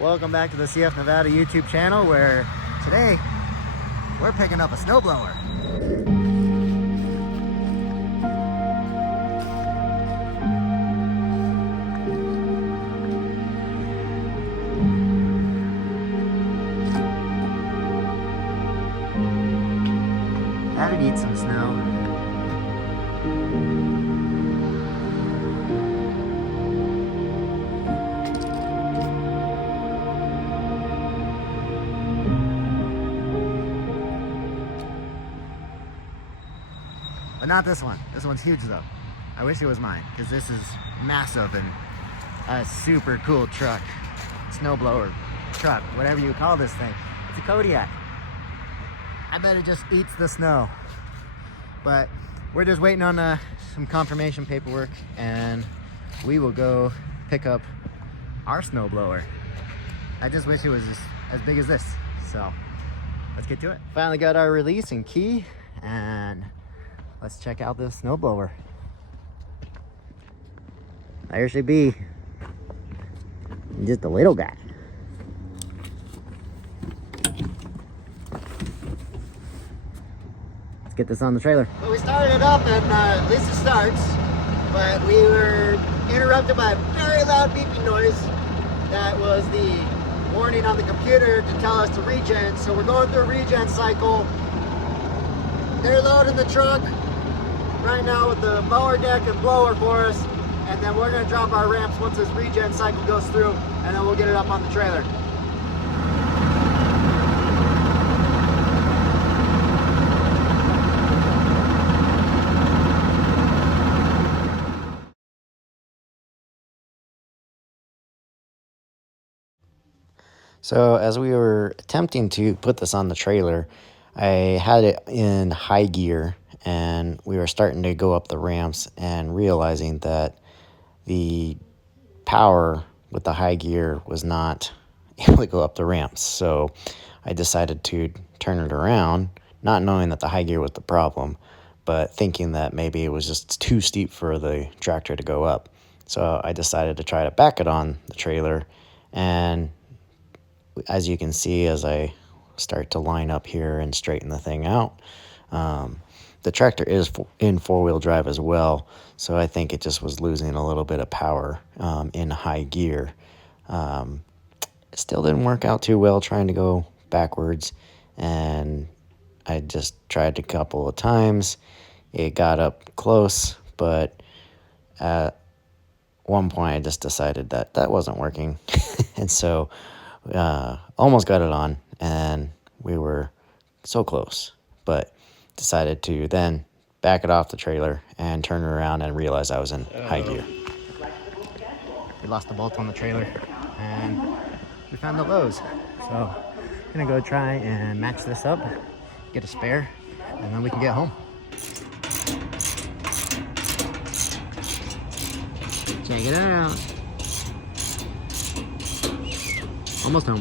Welcome back to the CF Nevada YouTube channel, where today we're picking up a snowblower. That'd eat some snow. But not this one. This one's huge though. I wish it was mine, because this is massive and a super cool truck. Snowblower truck, whatever you call this thing. It's a Kodiak. I bet it just eats the snow. But we're just waiting on some confirmation paperwork, and we will go pick up our snowblower. I just wish it was just as big as this. So let's get to it. Finally got our release and key, and let's check out this snowblower. There she be. Just a little guy. Let's get this on the trailer. Well, we started it up, and at least it starts, but we were interrupted by a very loud beeping noise. That was the warning on the computer to tell us to regen. So we're going through a regen cycle. They're loading the truck right now with the mower deck and blower for us, and then we're going to drop our ramps once this regen cycle goes through, and then we'll get it up on the trailer. So as we were attempting to put this on the trailer, I had it in high gear, and we were starting to go up the ramps and realizing that the power with the high gear was not able to go up the ramps. So I decided to turn it around, not knowing that the high gear was the problem, but thinking that maybe it was just too steep for the tractor to go up. So I decided to try to back it on the trailer, and as you can see, as I start to line up here and straighten the thing out, the tractor is in four-wheel drive as well, so I think it just was losing a little bit of power in high gear. It still didn't work out too well trying to go backwards, and I just tried a couple of times. It got up close, but at one point I just decided that that wasn't working, and so almost got it on, and we were so close, but decided to then back it off the trailer and turn it around and realize I was in high gear. We lost the bolt on the trailer, and we found the lows. So I'm gonna go try and match this up, get a spare, and then we can get home. Check it out. Almost home.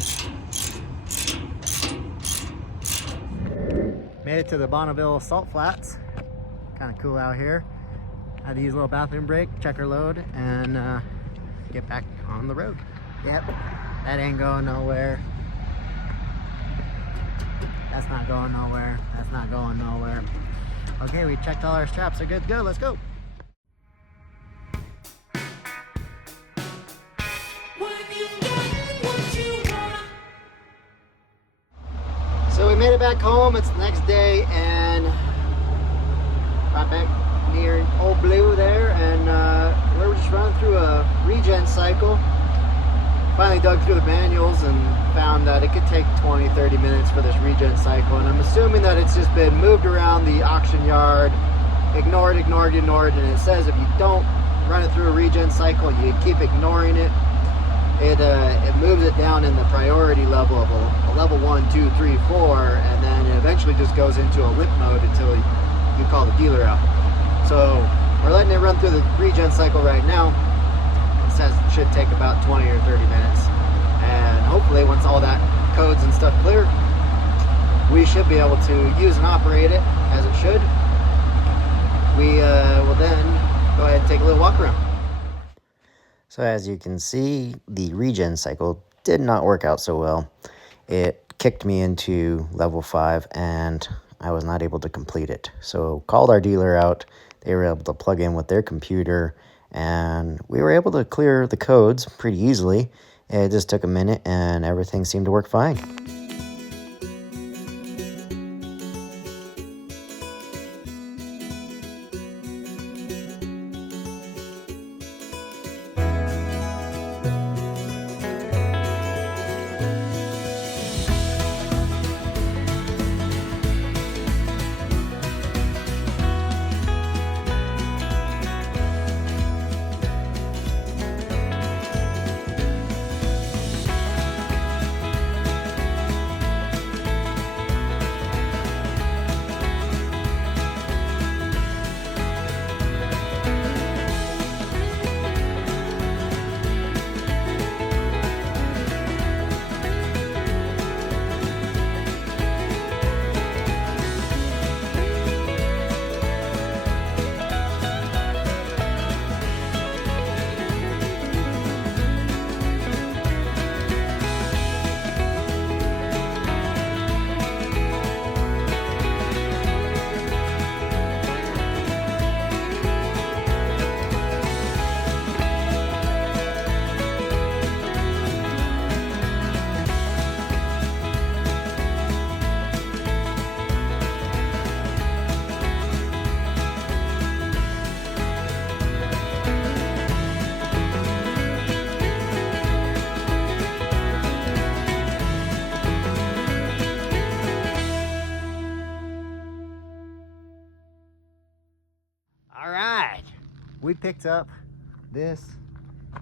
Made it to the Bonneville Salt Flats. Kind of cool out here. Had to use a little bathroom break, check our load, and get back on the road. Yep, that ain't going nowhere. That's not going nowhere. That's not going nowhere. Okay, we checked all our straps. They're good to go. Let's go. So we made it back home. It's the next day, and right back near Old Blue there, and we're just running through a regen cycle. Finally dug through the manuals and found that it could take 20-30 minutes for this regen cycle, and I'm assuming that it's just been moved around the auction yard, ignored, and it says if you don't run it through a regen cycle, you keep ignoring it, it moves it down in the priority level of a level 1, 2, 3, 4, and then it eventually just goes into a limp mode until you call the dealer out. So we're letting it run through the regen cycle right now. It says it should take about 20 or 30 minutes, and hopefully once all that codes and stuff clear, we should be able to use and operate it as it should. We will then go ahead and take a little walk around. So as you can see, the regen cycle did not work out so well. It kicked me into level 5 and I was not able to complete it. So called our dealer out. They were able to plug in with their computer and we were able to clear the codes pretty easily. It just took a minute and everything seemed to work fine. All right, we picked up this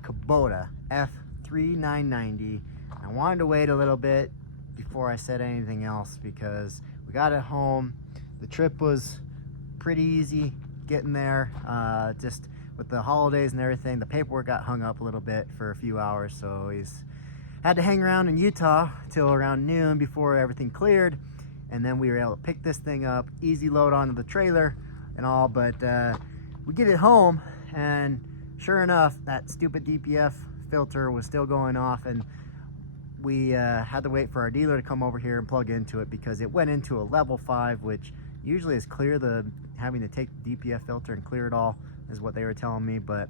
Kubota F3990. I wanted to wait a little bit before I said anything else because we got it home. The trip was pretty easy getting there, just with the holidays and everything. The paperwork got hung up a little bit for a few hours, so he's had to hang around in Utah till around noon before everything cleared, and then we were able to pick this thing up, easy load onto the trailer and all. But we get it home and sure enough, that stupid DPF filter was still going off, and we had to wait for our dealer to come over here and plug into it because it went into a level 5, which usually is clear. Having to take the DPF filter and clear it all is what they were telling me, but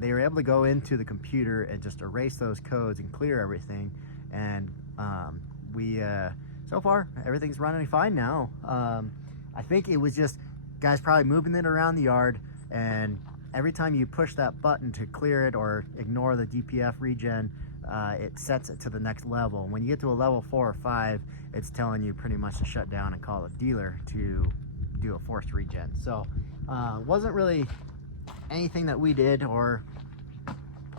they were able to go into the computer and just erase those codes and clear everything, and so far everything's running fine now. I think it was just guys probably moving it around the yard, and every time you push that button to clear it or ignore the DPF regen, it sets it to the next level. When you get to a level 4 or 5, it's telling you pretty much to shut down and call a dealer to do a forced regen. So wasn't really anything that we did or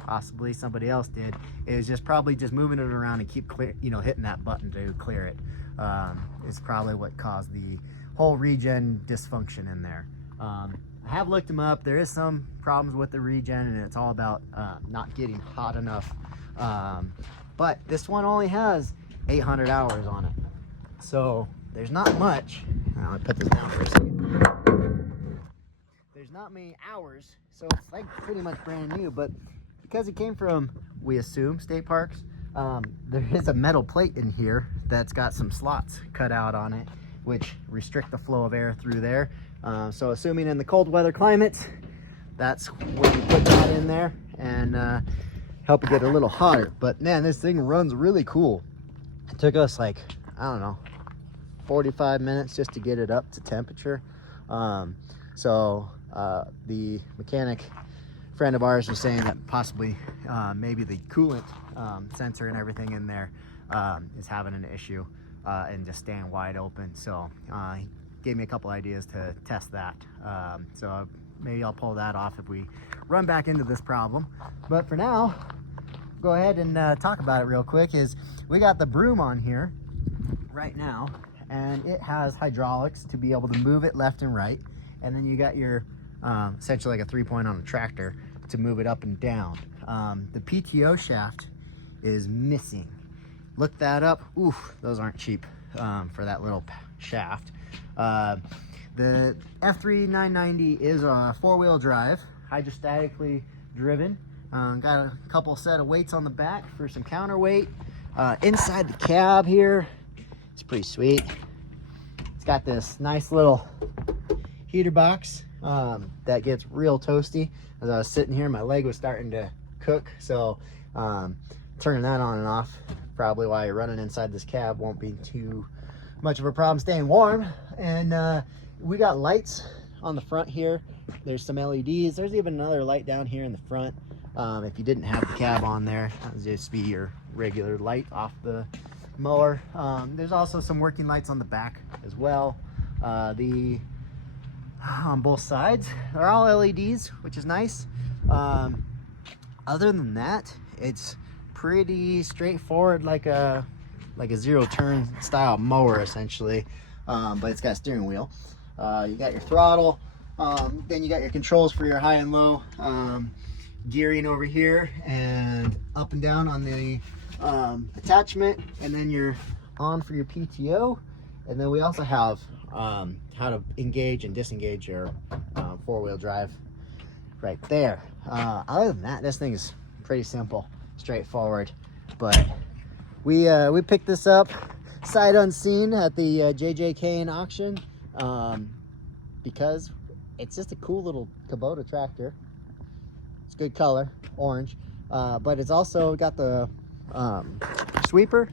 possibly somebody else did. It was just probably just moving it around and keep clear, hitting that button to clear it is probably what caused the whole regen dysfunction in there. I have looked them up. There is some problems with the regen, and it's all about not getting hot enough. But this one only has 800 hours on it, so there's not much. I'll put this down for a second. There's not many hours, so it's like pretty much brand new. But because it came from, we assume, state parks, there is a metal plate in here that's got some slots cut out on it, which restrict the flow of air through there. So assuming in the cold weather climates, that's when you put that in there and help it get a little hotter. But man, this thing runs really cool. It took us like, I don't know, 45 minutes just to get it up to temperature. The mechanic friend of ours was saying that possibly maybe the coolant sensor and everything in there is having an issue and just staying wide open. So he gave me a couple ideas to test that. So maybe I'll pull that off if we run back into this problem. But for now, go ahead and talk about it real quick. Is we got the broom on here right now, and it has hydraulics to be able to move it left and right. And then you got your essentially like a 3-point on a tractor to move it up and down. The PTO shaft is missing. Look that up. Oof, those aren't cheap for that little shaft. The F3990 is a 4-wheel drive, hydrostatically driven. Got a couple set of weights on the back for some counterweight. Inside the cab here, it's pretty sweet. It's got this nice little heater box that gets real toasty. As I was sitting here, my leg was starting to cook, so turning that on and off, probably while you're running inside this cab, won't be too much of a problem staying warm. And we got lights on the front here. There's some LEDs. There's even another light down here in the front. If you didn't have the cab on there, that would just be your regular light off the mower. There's also some working lights on the back as well. On both sides are all LEDs, which is nice. Other than that, it's pretty straightforward, like a zero turn style mower essentially, but it's got a steering wheel. You got your throttle, then you got your controls for your high and low gearing over here, and up and down on the attachment, and then you're on for your PTO. And then we also have how to engage and disengage your four-wheel drive right there. Other than that, this thing is pretty simple, straightforward. But we picked this up sight unseen at the JJ Kane auction because it's just a cool little Kubota tractor. It's good color, orange, but it's also got the sweeper.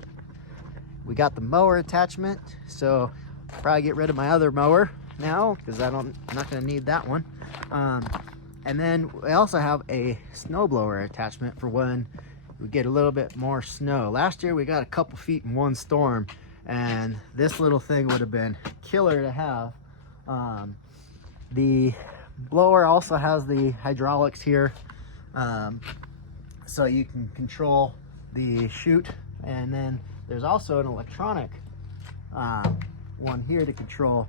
We got the mower attachment, so I'll probably get rid of my other mower now because I'm not going to need that one. And then we also have a snowblower attachment for when we get a little bit more snow. Last year we got a couple feet in one storm, and this little thing would have been killer to have. The blower also has the hydraulics here, so you can control the chute, and then there's also an electronic one here to control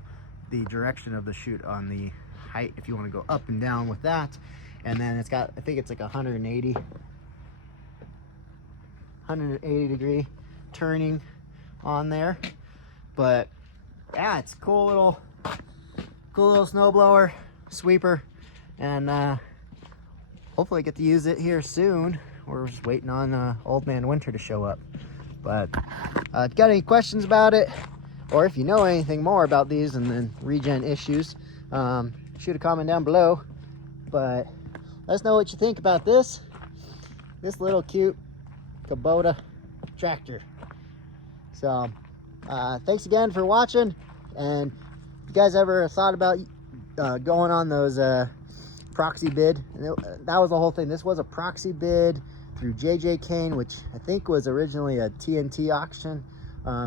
the direction of the chute on the height if you want to go up and down with that. And then it's got, I think it's like 180 degree turning on there. But yeah, it's cool little snowblower, sweeper, and hopefully get to use it here soon. We're just waiting on Old Man Winter to show up. But if you got any questions about it, or if you know anything more about these and then regen issues, shoot a comment down below. But let us know what you think about this little cute Kubota tractor. So thanks again for watching, and if you guys ever thought about going on those proxy bid, that was the whole thing. This was a proxy bid through JJ Kane, which I think was originally a TNT auction.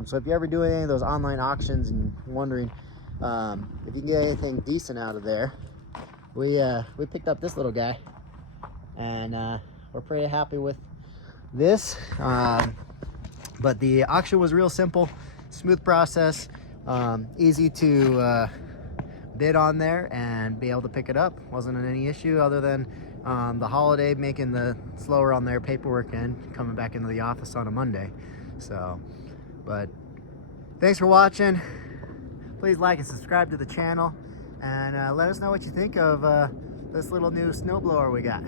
So if you're ever doing any of those online auctions and wondering if you can get anything decent out of there, we picked up this little guy, and we're pretty happy with this. But the auction was real simple, smooth process, easy to bid on there and be able to pick it up. Wasn't any issue other than the holiday making the slower on their paperwork and coming back into the office on a Monday. So, but thanks for watching. Please like and subscribe to the channel, and let us know what you think of this little new snowblower we got.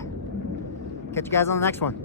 Catch you guys on the next one.